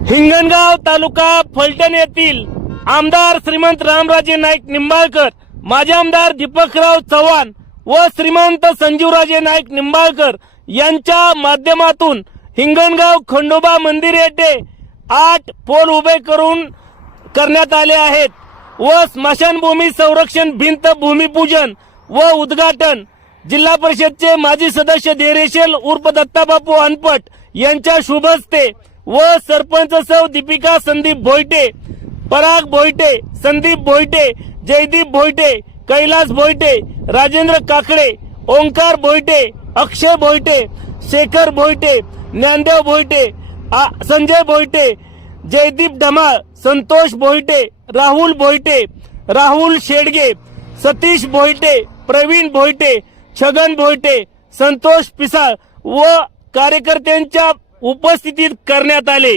हिंगणगाव तालुका फलटण येथील आमदार श्रीमंत रामराजे नाईक निंबाळकर, माजी आमदार दीपकराव चव्हाण व श्रीमंत संजीवराजे नाईक निंबाळकर यांच्या माध्यमातून हिंगणगाव खंडोबा मंदिर येथे 8 पोल उभे करण्यात आले आहेत व स्मशानभूमी संरक्षण भिंत भूमिपूजन व उद्घाटन जिल्हा परिषदचे माजी सदस्य धैर्यशील उर्फ दत्ताबापू अनपट यांच्या शुभ हस्ते व सरपंच सौ दीपिका संदीप भोईटे, पराग भोईटे, संदीप भोईटे, जयदीप भोईटे, कैलास भोईटे, राजेंद्र काकडे, ओंकार भोईटे, अक्षय भोईटे, शेखर भोईटे, ज्ञानदेव भोईटे, संजय भोईटे, जयदीप धमाळ, संतोष भोईटे, राहुल भोईटे, राहुल शेडगे, सतीश भोईटे, प्रवीण भोईटे, छगन भोईटे, संतोष पिसाळ व कार्यकर्त्यांच्या उपस्थितीत करण्यात आले।